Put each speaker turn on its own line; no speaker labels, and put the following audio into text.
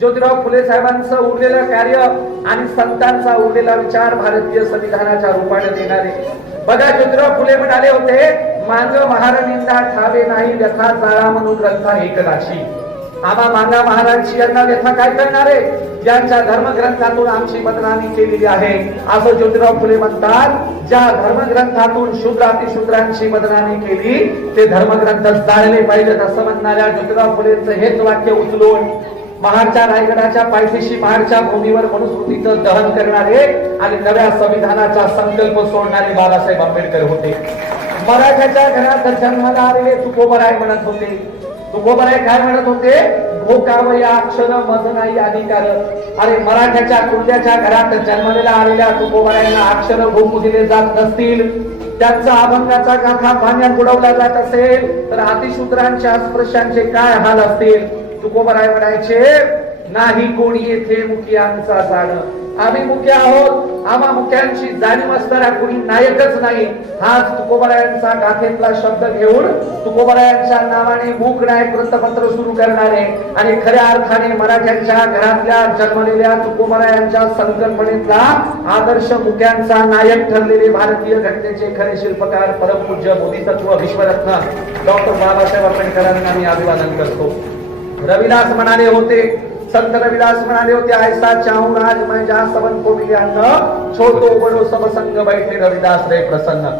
ज्योतिराव फुले साहेबांचं उरलेलं कार्य आणि संतांचा उरलेला विचार भारतीय संविधानाच्या रूपाने देणारे. बघा ज्योतिराव फुले म्हणाले होते मांग महाराणींना ठावे नाही व्यथा चाळा म्हणून ग्रंथा एकदाची. आम्हा मांगा महाराजची यांना व्यथा काय करणार? आहे ज्यांच्या धर्मग्रंथातून आमची बदनामी केलेली आहे. असं ज्योतिराव फुले म्हणतात ज्या धर्मग्रंथातून शूद्र अतिशूद्रांची बदनामी केली ते धर्मग्रंथ जाळले पाहिजेत असं म्हणणाऱ्या ज्योतिराव फुलेचं हेच वाक्य उचलून महाडच्या रायगडाच्या पायथीशी महाडच्या भूमीवर मनुस्मृतीचं दहन करणारे आणि नव्या संविधानाचा संकल्प सोडणारे बाबासाहेब आंबेडकर होते. मराठ्याच्या घरात जन्माला आलेले तुकोबराय म्हणत होते. तुकोबराय काय म्हणत होते? भोकाव या अक्षर मज अधिकार. अरे मराठ्याच्या कुंड्याच्या घरात जन्मलेल्या आलेल्या तुकोबरायांना अक्षर भोकू दिले जात नसतील. त्यांचा अभंगाचा गाथा पाण्यात बुडवला जात असेल तर अतिशूद्रांच्या स्पर्शांचे काय हाल असतील? तुकोबराय म्हणायचे नाही कोणी येथे मुखियांचा जाण. आम्ही मुख्य आहोत. आम्हा मुख्यांची जाणीव असणारा कोणी नायकच नाही. हाच तुकोबरायांचा गाथेतला शब्द घेऊन तुकोबरायांच्या नावाने मूक नायक वृत्तपत्र सुरू करणारे आणि खऱ्या अर्थाने मराठ्यांच्या घरातल्या जन्मलेल्या तुकोबरायांच्या संकल्पनेतला आदर्श मुख्यांचा नायक ठरलेले भारतीय घटनेचे खरे शिल्पकार परमपूज्य बोधिसत्व विश्वरत्न डॉक्टर बाबासाहेब आंबेडकरांना मी अभिवादन करतो. रविदास म्हणाले होते संत रविदास म्हणाले होते ऐसा चाहू राज मैं जा सबन को मिले अन्न छोटो बडो सब संग बैठे रविदास रे प्रसन्न।